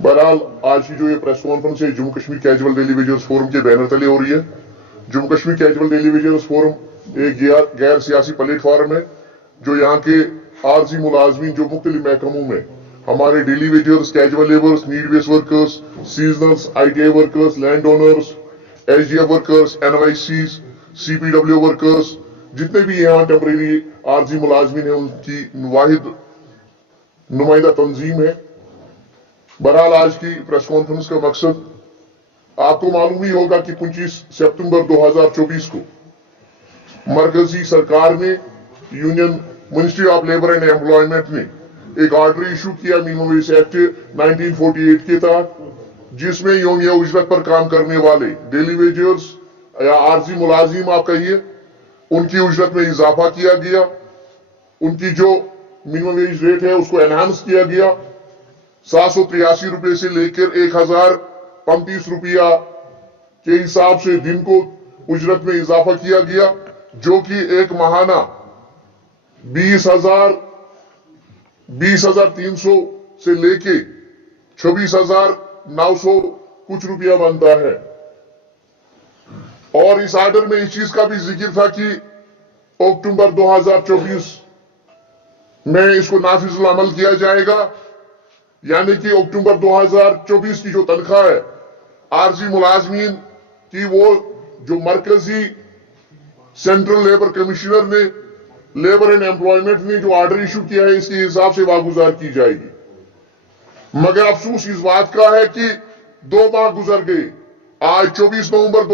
बहरहाल आज की जो ये प्रेस कॉन्फ्रेंस है Jammu Kashmir casual daily wagers forum के बैनर तले हो रही है। Jammu Kashmir casual daily wagers forum एक गैर सियासी प्लेटफॉर्म है जो यहाँ के आरजी मुलाजमीन जो मुख्तलिफ महकमों में हमारे daily wagers, casual labours, need based workers, सीजनल्स, ITI workers, land owners, SDF workers, NYCs, CPW workers, जितने भी यहाँ टेम्परेरी आरजी मुलाजमीन है उनकी वाहिद नुमाइंदा तंजीम है। बहरहाल आज की प्रेस कॉन्फ्रेंस का मकसद आपको मालूम ही होगा कि 25 सितंबर 2024 को मरकजी सरकार ने union ministry of labour and employment ने एक ऑर्डर इशू किया मिनिमम वेज एक्ट 1948 के तहत, जिसमें यौमिया उजरत पर काम करने वाले डेली वेजर्स या आरजी मुलाजिम आप कहिए, उनकी उजरत में इजाफा किया गया। उनकी जो मिनिमम वेज रेट है उसको एनहांस किया गया। 783 रुपए से लेकर 1035 रुपया के हिसाब से दिन को उजरत में इजाफा किया गया, जो कि एक माहाना 20,300 से लेके 26,900 कुछ रुपया बनता है। और इस आर्डर में इस चीज का भी जिक्र था कि अक्टूबर 2024 में इसको नाफिजुल अमल किया जाएगा, यानी कि अक्टूबर 2024 की जो तनख्वाह है आरजी मुलाजमीन की, वो जो मरकजी सेंट्रल लेबर कमिश्नर ने, लेबर एंड एम्प्लॉयमेंट ने जो ऑर्डर इशू किया है, इसके हिसाब से वागुजार की जाएगी। मगर अफसोस इस बात का है कि 2 माह गुजर गए। आज 25 नवंबर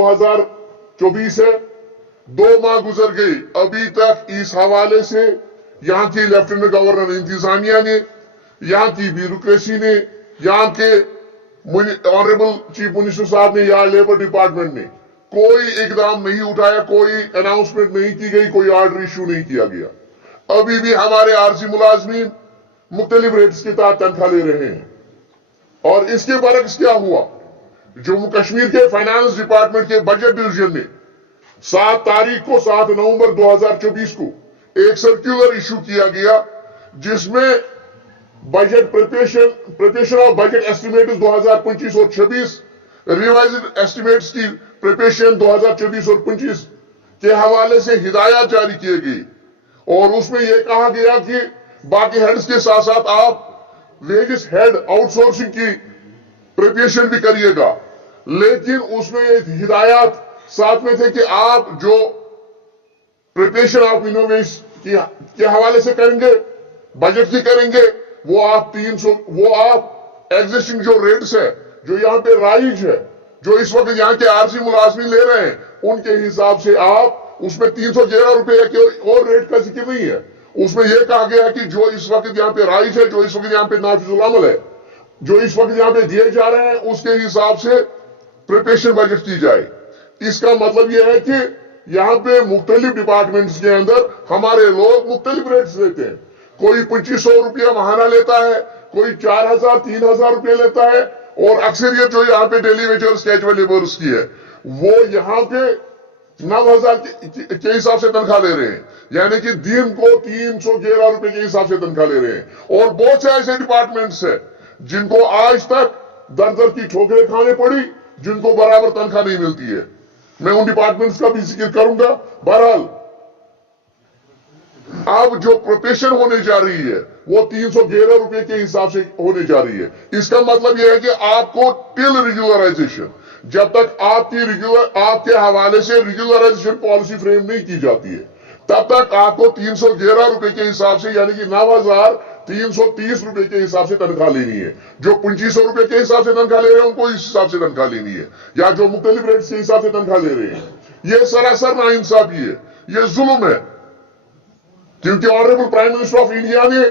2024 है, 2 माह गुजर गए। अभी तक इस हवाले से यहाँ की लेफ्टिनेंट गवर्नर इंतजामिया ने, यहाँ की ब्यूरोक्रेसी ने, यहाँ के ऑनरेबल चीफ मिनिस्टर साहब ने या लेबर डिपार्टमेंट ने कोई इकदाम नहीं उठाया, कोई अनाउंसमेंट नहीं की गई, कोई ऑर्डर इशू नहीं किया गया। अभी भी हमारे आरजी मुलाजमीन मुख्तलिफ रेट्स के तहत तनख्वाह ले रहे हैं। और इसके बरक्स क्या हुआ, जम्मू कश्मीर के फाइनेंस डिपार्टमेंट के बजट डिवीजन ने 7 नवंबर 2024 को एक सर्कुलर इशू किया गया, जिसमें budget preparation of budget estimates 2025 और 26, रिवाइज्ड एस्टिमेट्स की प्रिपरेशन 2024 और 25 के हवाले से हिदायत जारी किए गई। और उसमें यह कहा गया कि बाकी हेड्स के साथ साथ आप वेजेस हेड आउटसोर्सिंग की प्रिपरेशन भी करिएगा। लेकिन उसमें ये हिदायत साथ में थे कि आप जो प्रिपरेशन ऑफ मिनिमम वेज के हवाले से करेंगे, बजट की करेंगे, वो आप एग्जिस्टिंग जो रेट्स है, जो यहाँ पे राइज है, जो इस वक्त यहाँ के आरजी मुलाजमीन ले रहे हैं, उनके हिसाब से आप उसमें 311 रुपए के और रेट का जिक्र नहीं है। उसमें यह कहा गया कि जो इस वक्त यहाँ पे राइज है, जो इस वक्त यहाँ पे नाफिजुल अमल है, जो इस वक्त यहाँ पे दिए जा रहे हैं, उसके हिसाब से प्रिपरेशन बजट की जाए। इसका मतलब यह है कि यहाँ पे मुख्तलिफ डिपार्टमेंट्स के अंदर हमारे लोग मुख्तलिफ रेट्स लेते हैं। कोई 2500 रुपया महाना लेता है, कोई 4,000 3,000 रुपये लेता है। और अक्सरियत जो यहाँ पे डेली वेजर्स, कैजुअल लेबर्स की है, वो यहाँ पे 9,000 के हिसाब से तनख्वाह ले रहे हैं, यानी कि दिन को 311 रुपए के हिसाब से तनख्वाह ले रहे हैं। और बहुत से ऐसे डिपार्टमेंट्स है जिनको आज तक दर दर की ठोकरें खाने पड़ी, जिनको बराबर तनख्वाह नहीं मिलती है। मैं उन डिपार्टमेंट्स का भी जिक्र करूंगा। बहरहाल अब जो प्रिपरेशन होने जा रही है वो 311 रुपए के हिसाब से होने जा रही है। इसका मतलब यह है कि आपको टिल रेगुलराइजेशन, जब तक आपके हवाले से रेगुलराइजेशन पॉलिसी फ्रेम नहीं की जाती है, तब तक आपको 311 रुपए के हिसाब से, यानी कि 9,330 रुपए के हिसाब से तनख्वाह लेनी है। जो 2500 रुपए के हिसाब से तनख्वाह ले रहे हैं, उनको इस हिसाब से तनख्वाह लेनी है, या जो मुख्तलिफ रेट्स के हिसाब से तनख्वाह ले रहे हैं। यह सरासर नाइंसाफी है, यह जुल्म है। क्योंकि honourable prime minister of India ने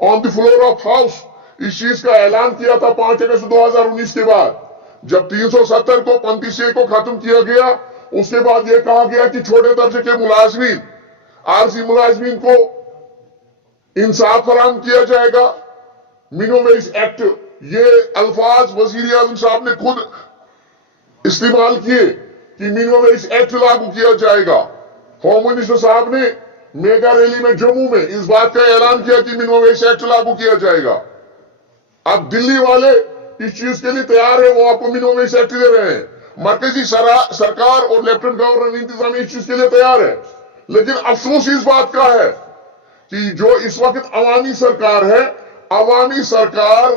on the floor of house इस चीज का ऐलान किया था 5 अगस्त 2019 के बाद, जब 370 को 35A को खत्म किया गया। उसके बाद यह कहा गया कि छोटे दर्जे के मुलाजमीन, आरजी मुलाजमीन को इंसाफ फराहम किया जाएगा। मिनिमम वेज एक्ट, ये अल्फाज वजीर आजम साहब ने खुद इस्तेमाल किए कि मिनिमम वेज एक्ट लागू किया जाएगा। होम मिनिस्टर साहब ने मेगा रैली में जम्मू में इस बात का ऐलान किया कि मिनिमम वेज एक्ट लागू किया जाएगा। अब दिल्ली वाले इस चीज के लिए तैयार है, वो आपको मिनिमम वेज एक्ट दे रहे हैं। मरकजी सरकार और लेफ्टिनेंट गवर्नर इंतजामिया इस चीज के लिए तैयार है। लेकिन अफसोस इस बात का है कि जो इस वक्त अवामी सरकार है, अवामी सरकार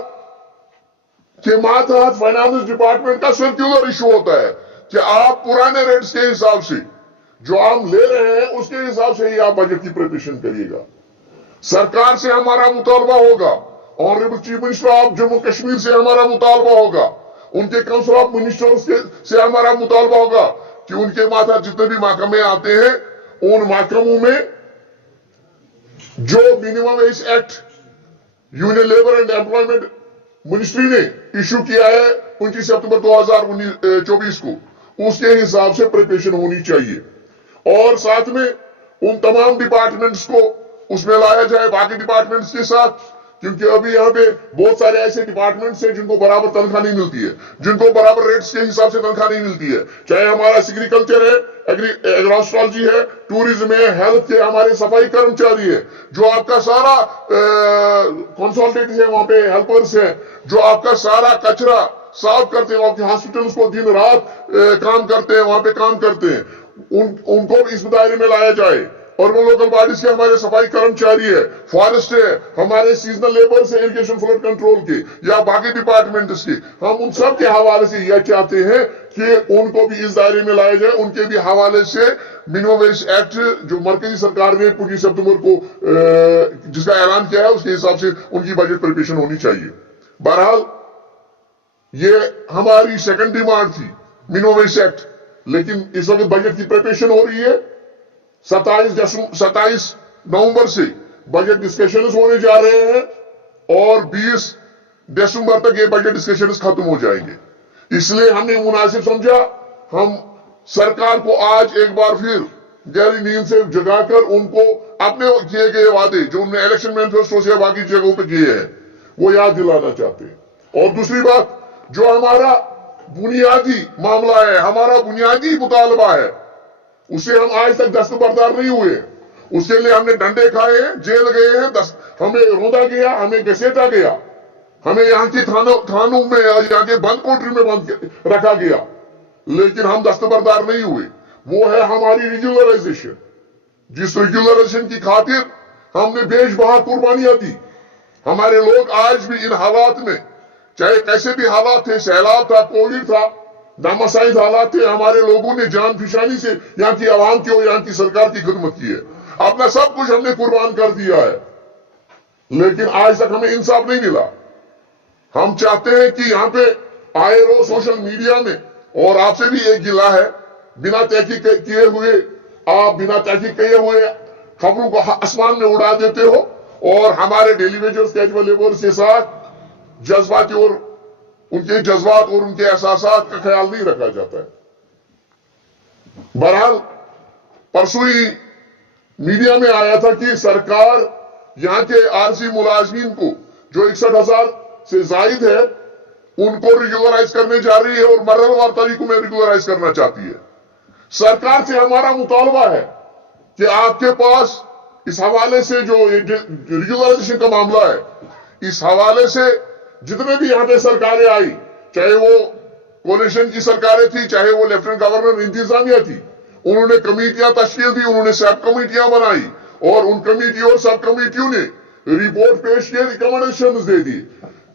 के मातहत फाइनेंस डिपार्टमेंट का सर्कुलर इशू होता है कि आप पुराने रेट्स के हिसाब से जो हम ले रहे हैं उसके हिसाब से ही आप बजट की प्रिपरेशन करिएगा। सरकार से हमारा मुतालबा होगा, honourable chief minister of Jammu Kashmir से हमारा मुतालबा होगा, उनके काउंसिल ऑफ मिनिस्टर्स से हमारा मुतालबा होगा कि उनके मातहत जितने भी महकमे आते हैं उन महकमों में जो minimum wage act union labour and employment ministry ने इशू किया है 29 सितंबर 2024 को, उसके हिसाब से प्रिपरेशन होनी चाहिए। और साथ में उन तमाम डिपार्टमेंट्स को उसमें लाया जाए बाकी डिपार्टमेंट्स के साथ, क्योंकि अभी यहाँ पे बहुत सारे ऐसे डिपार्टमेंट्स हैं जिनको बराबर तनख्वाह नहीं मिलती है, जिनको बराबर रेट्स के हिसाब से तनख्वाह नहीं मिलती है। चाहे हमारा एग्रीकल्चर है, एग्रोस्ट्रोलॉजी है, टूरिज्म है, हेल्थ के हमारे सफाई कर्मचारी है, जो आपका सारा कंसल्टेंट है, वहां पे हेल्पर्स है, जो आपका सारा कचरा साफ करते हैं, आपके हॉस्पिटल्स को दिन रात काम करते हैं, वहां पे काम करते हैं, उनको भी इस दायरे में लाया जाए। और वो लोकल बॉडीज के हमारे सफाई कर्मचारी है, फॉरेस्ट है, हमारे सीजनल लेबर्स है, इरिगेशन फ्लड कंट्रोल के या बाकी डिपार्टमेंट्स के, हम उन सब के हवाले से यह चाहते हैं कि उनको भी इस दायरे में लाया जाए। उनके भी हवाले से मिनिमम वेज एक्ट जो मरकजी सरकार ने 25 सितंबर को जिसका ऐलान किया है उसके हिसाब से उनकी बजट प्रिपरेशन होनी चाहिए। बहरहाल ये हमारी सेकंड डिमांड थी मिनिमम वेज एक्ट, लेकिन इस वक्त बजट की प्रिपरेशन हो रही है। 27 नवंबर से बजट डिस्कशंस होने जा रहे हैं और 20 दिसंबर तक ये बजट डिस्कशंस खत्म हो जाएंगे। इसलिए हमने मुनासिब समझा हम सरकार को आज एक बार फिर गहरी नींद से जगाकर उनको अपने किए गए वादे जो उन्होंने इलेक्शन मैनिफेस्टो से बाकी जगहों पे किए हैं वो याद दिलाना चाहते हैं। और दूसरी बात, जो हमारा बुनियादी मामला है, हमारा बुनियादी मुतालबा है, उसे हम आज तक दस्तबरदार नहीं हुए। उसके लिए हमने डंडे खाए हैं, जेल गए हैं, हमें रोंदा गया, हमें घसीटा गया, हमें यहाँ की थानों में यहाँ के बंद कोठरी में बंद रखा गया, लेकिन हम दस्तबरदार नहीं हुए। वो है हमारी रेगुलराइजेशन, जिस रेगुलराइजेशन की खातिर हमने बेशबहा कुर्बानियां दी। हमारे लोग आज भी इन हालात में, चाहे कैसे भी हालात थे, सैलाब था, कोविड था, नामासाइज हालात थे, हमारे लोगों ने जान फिशानी से यहाँ की आवाम की और यहाँ की सरकार की खिदमत की है। अपना सब कुछ हमने कुर्बान कर दिया है, लेकिन आज तक हमें इंसाफ नहीं मिला। हम चाहते हैं कि यहाँ पे आए रो सोशल मीडिया में, और आपसे भी एक गिला है, बिना तहकीक किए हुए आप बिना तहकीक किए हुए खबरों को आसमान में उड़ा देते हो और हमारे डेली वेजर्स कैजुअल लेबर्स के साथ जज्बाती और उनके जज्बात और उनके एहसासात का ख्याल नहीं रखा जाता है। बहरहाल परसों ही मीडिया में आया था कि सरकार यहां के आरसी मुलाजमीन को जो 61,000 से जायद है उनको रेगुलराइज करने जा रही है और मर्रवार तरीकों में रेगुलराइज करना चाहती है। सरकार से हमारा मुतालबा है कि आपके पास इस हवाले से जो रेगुलराइजेशन का मामला है, इस हवाले से जितने भी यहां पे सरकारें आई, चाहे वो कोलिशन की सरकारें थी, चाहे वो लेफ्टिनेंट गवर्नर इंतजामिया थी, उन्होंने कमेटियां तश्कील दी, उन्होंने सब कमेटियां बनाई और उन कमेटी और सब कमेटियों ने रिपोर्ट पेश किए, रिकमेंडेशंस दे दी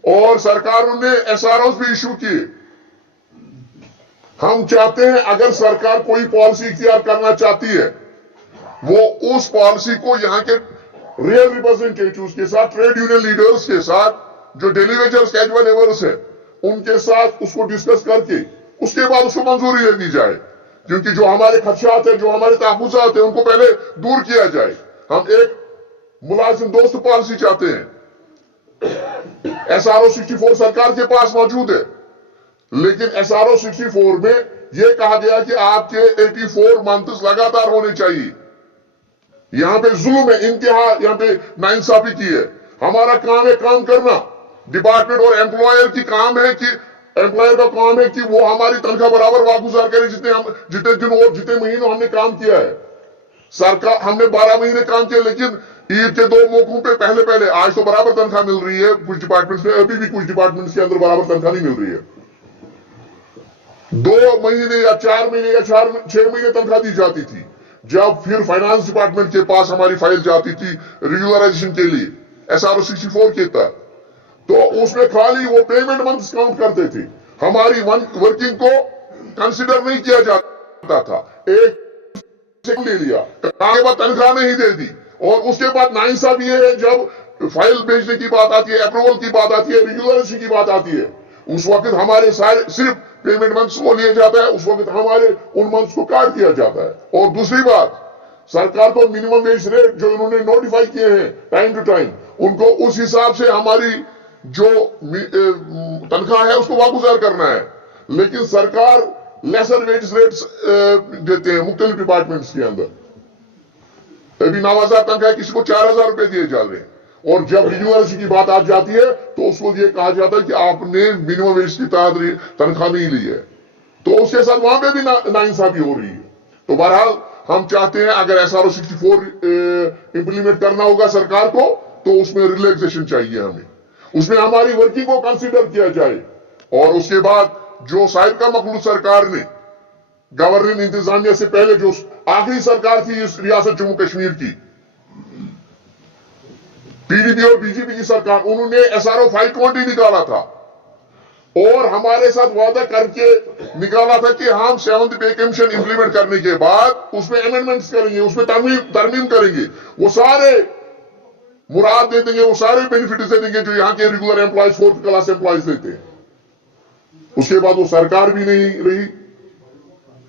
और सरकार ने एसआरओ भी इशू किए। हम चाहते हैं अगर सरकार कोई पॉलिसी इख्तियार करना चाहती है, वो उस पॉलिसी को यहाँ के रियल रिप्रेजेंटेटिव्स के साथ, ट्रेड यूनियन लीडर्स के साथ, जो डेली वेजर्स कैजुअल लेबर्स है, उनके साथ उसको डिस्कस करके उसके बाद उसको मंजूरी दे दी जाए, क्योंकि जो हमारे खदशात है, जो हमारे तहफुजात है, उनको पहले दूर किया जाए। हम एक मुलाजिम दोस्त पॉलिसी चाहते हैं। एसआरओ 64 सरकार के पास मौजूद है, लेकिन एसआरओ 64 में यह कहा गया कि आपके 84 मंथ्स लगातार होने चाहिए। यहां पे जुल्म है, इंतहा यहां पे नाइंसाफी की है। हमारा काम है काम करना, डिपार्टमेंट और एम्प्लॉयर की काम है कि एम्प्लॉयर का काम है कि वो हमारी तनख्वाह बराबर वागुजार करे जितने दिन और जितने महीनों हमने काम किया है। सरकार हमने 12 महीने काम किया, लेकिन عید کے 2 موقعوں پہ پہلے آج تو برابر تنخواہ مل رہی ہے کچھ ڈپارٹمنٹس میں، ابھی بھی کچھ ڈپارٹمنٹس کے اندر برابر تنخواہ نہیں مل رہی ہے. 2 مہینے یا 4 مہینے یا 6 مہینے تنخواہ دی جاتی تھی. جب پھر فائنانس ڈپارٹمنٹ کے پاس ہماری فائل جاتی تھی ریگولرائزیشن کے لیے SRO 64 کے تحت، تو اس میں خالی وہ پیمنٹ منتھس کاؤنٹ کرتے تھے، ہماری ورکنگ کو کنسیڈر نہیں کیا جاتا تھا. ایک لے لیا کے بعد تنخواہ نہیں دے دی، اور اس کے بعد ناانصافی یہ ہے جب فائل بھیجنے کی بات آتی ہے، اپروول کی بات آتی ہے، ریگولرائزیشن کی بات آتی ہے، اس وقت ہمارے سارے صرف پیمنٹ منتھس کو لیا جاتا ہے، اس وقت ہمارے ان منتھس کو کاٹ دیا جاتا ہے. اور دوسری بات، سرکار کو منیمم ویج ریٹ جو انہوں نے نوٹیفائی کیے ہیں ٹائم ٹو ٹائم، ان کو اس حساب سے ہماری جو تنخواہ ہے اس کو واگزار کرنا ہے. لیکن سرکار لیسر ویج ریٹس دیتے ہیں مختلف ڈپارٹمنٹس کے اندر. ابھی 9,000 تنخواہ کسی کو 4,000 روپے دیے جا رہے ہیں، اور جب ریگولرائزیشن کی بات آ جاتی ہے تو اس کو یہ کہا جاتا ہے کہ آپ نے منیمم ویج کی تنخواہ نہیں لی ہے. تو اس کے ساتھ وہاں پہ بھی ناانصافی ہو رہی ہے. تو بہرحال ہم چاہتے ہیں اگر SRO 64 امپلیمنٹ کرنا ہوگا سرکار کو تو اس میں ریلیکسیشن چاہیے ہمیں، اس میں ہماری ورکنگ کو کنسیڈر کیا جائے. اور اس کے بعد جو سابقہ مخلوط سرکار نے گورننگ انتظامیہ سے پہلے جو آخری سرکار تھی اس ریاست جموں کشمیر کی، PDP اور BJP کی سرکار، انہوں نے SRO 520 نکالا تھا اور ہمارے ساتھ وعدہ کر کے نکالا تھا کہ ہم 7th پے کمیشن امپلیمنٹ کرنے کے بعد اس میں امینڈمنٹس کریں گے، اس میں ترمیم کریں گے، وہ سارے مراد دے دیں گے، وہ سارے بینیفٹس دے دیں گے جو یہاں کے regular employees 4th class employees لیتے ہیں. اس کے بعد وہ سرکار بھی نہیں رہی،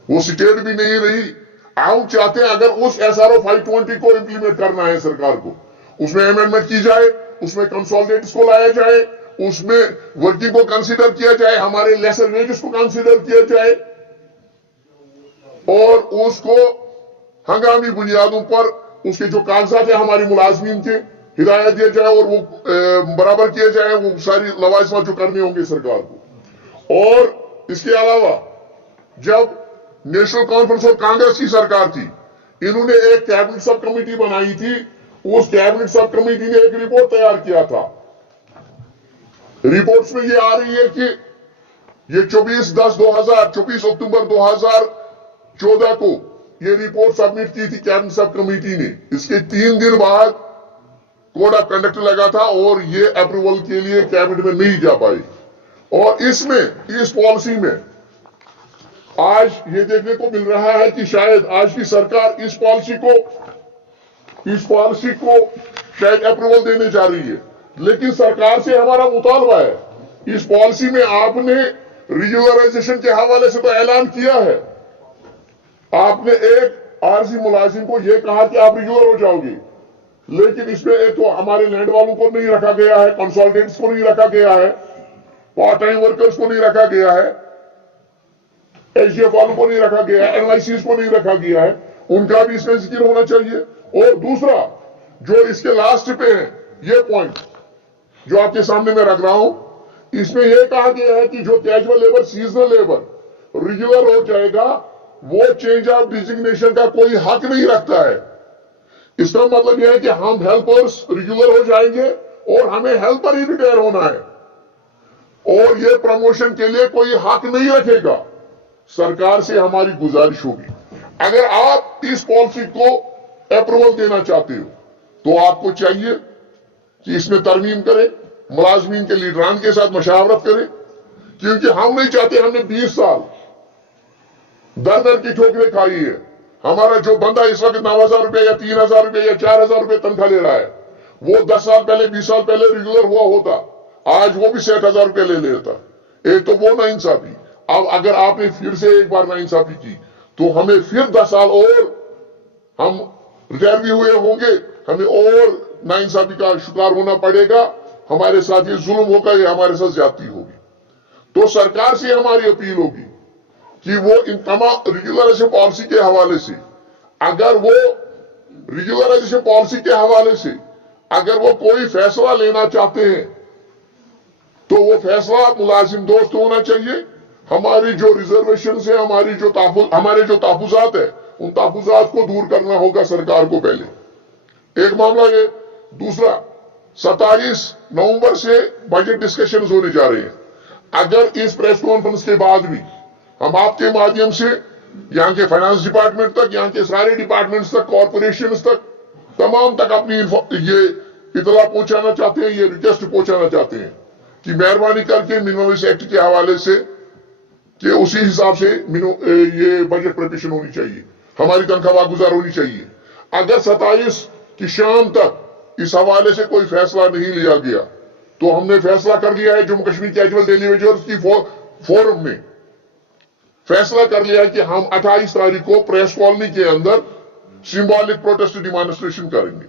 وہ سٹیٹ بھی نہیں رہی. ہم چاہتے ہیں اگر اس SRO 520 کو امپلیمنٹ کرنا ہے سرکار کو، اس میں امینڈمنٹ کی جائے، اس میں کنسولیڈیٹس کو لایا جائے، اس میں ورکنگ کو کنسیڈر کیا جائے، ہمارے لیسر ویجز کو کنسیڈر کیا جائے، اور اس کو ہنگامی بنیادوں پر اس کے جو کاغذات ہیں ہمارے ملازمین کے ہدایت دیا جائے اور وہ برابر کیے جائے، وہ ساری لوازمات جو کرنے ہوں گے سرکار کو. اور اس کے علاوہ جب نیشنل کانفرنس اور کانگریس کی سرکار تھی، انہوں نے ایک کیبنٹ سب کمیٹی بنائی تھی. اس کیبنٹ سب کمیٹی نے ایک رپورٹ تیار کیا تھا. رپورٹس میں یہ آ رہی ہے کہ یہ 24 اکتوبر 2014 کو یہ رپورٹ سبمٹ کی تھی کیبنٹ سب کمیٹی نے. اس کے 3 دن بعد کوڈ آف کنڈکٹ لگا تھا اور یہ اپروول کے لیے کیبنٹ میں نہیں جا پائی. اور اس پالیسی میں آج یہ دیکھنے کو مل رہا ہے کہ شاید آج کی سرکار اس پالیسی کو شاید اپروول دینے جا رہی ہے. لیکن سرکار سے ہمارا مطالبہ ہے، اس پالیسی میں آپ نے ریگولرائزیشن کے حوالے سے تو اعلان کیا ہے، آپ نے ایک عارضی ملازم کو یہ کہا کہ آپ ریگولر ہو جاؤ گے، لیکن اس میں ایک تو ہمارے لینڈ والوں کو نہیں رکھا گیا ہے، کنسلٹنٹس کو نہیں رکھا گیا ہے، پارٹ ٹائم ورکرز کو نہیں رکھا گیا ہے، SGF والوں کو نہیں رکھا گیا ہے، NYCs کو نہیں رکھا گیا ہے. ان کا بھی اس میں ذکر ہونا چاہیے. اور دوسرا جو اس کے لاسٹ پہ ہے یہ پوائنٹ جو آپ کے سامنے میں رکھ رہا ہوں، اس میں یہ کہا گیا ہے کہ جو casual labour, seasonal labour regular ہو جائے گا وہ چینج آف ڈیزگنیشن کا کوئی حق نہیں رکھتا ہے. اس کا مطلب یہ ہے کہ ہم ہیلپرز ریگولر ہو جائیں گے اور ہمیں ہیلپر ہی ریٹائر ہونا ہے اور یہ پروموشن کے لیے کوئی حق نہیں رکھے گا. سرکار سے ہماری گزارش ہوگی اگر آپ اس پالیسی کو اپروول دینا چاہتے ہو تو آپ کو چاہیے کہ اس میں ترمیم کرے، ملازمین کے لیڈران کے ساتھ مشاورت کرے، کیونکہ ہم نہیں چاہتے. ہم نے 20 سال در کی ٹھوکریں کھائی ہے. ہمارا جو بندہ اس وقت 9,000 روپے یا 3,000 روپے یا 4,000 روپے تنخواہ لے رہا ہے، وہ 10 سال پہلے 20 سال پہلے ریگولر ہوا ہوتا، آج وہ بھی 60,000 روپے لے لیتا. ایک تو وہ ناانصافی. اب اگر آپ نے پھر سے ایک بار ناانصافی کی تو ہمیں پھر 10 سال اور ہم ریٹائر بھی ہوئے ہوں گے، ہمیں اور ناانصافی کا شکار ہونا پڑے گا. ہمارے ساتھ یہ ظلم ہوگا، یہ ہمارے ساتھ زیادتی ہوگی. تو سرکار سے ہماری اپیل ہوگی کہ وہ ان تمام ریگولرائزیشن پالیسی کے حوالے سے اگر وہ کوئی فیصلہ لینا چاہتے ہیں تو وہ فیصلہ ملازم دوست ہونا چاہیے. ہماری جو ریزرویشنز ہیں، ہمارے جو تحفظات ہیں، ان تحفظات کو دور کرنا ہوگا سرکار کو پہلے. ایک معاملہ یہ. دوسرا 27 نومبر سے بجٹ ڈسکشنز ہونے جا رہے ہیں. اگر اس پریس کانفرنس کے بعد بھی ہم آپ کے مادھیم سے یہاں کے فائنانس ڈپارٹمنٹ تک، یہاں کے سارے ڈپارٹمنٹس تک، کارپوریشنز تک، تمام تک اپنی یہ اطلاع پہنچانا چاہتے ہیں، یہ ریکویسٹ پہنچانا چاہتے ہیں کہ مہربانی کر کے منیمم ویج ایکٹ کے حوالے سے کہ اسی حساب سے یہ بجٹ پریپریشن ہونی چاہیے، ہماری تنخواہ گزار ہونی چاہیے. اگر 27 کی شام تک اس حوالے سے کوئی فیصلہ نہیں لیا گیا تو ہم نے فیصلہ کر لیا ہے، Jammu Kashmir casual daily wagers کی فورم میں فیصلہ کر لیا کہ ہم 28 تاریخ کو پریس کالونی کے اندر سمبولک پروٹیسٹ ڈیمانسٹریشن کریں گے.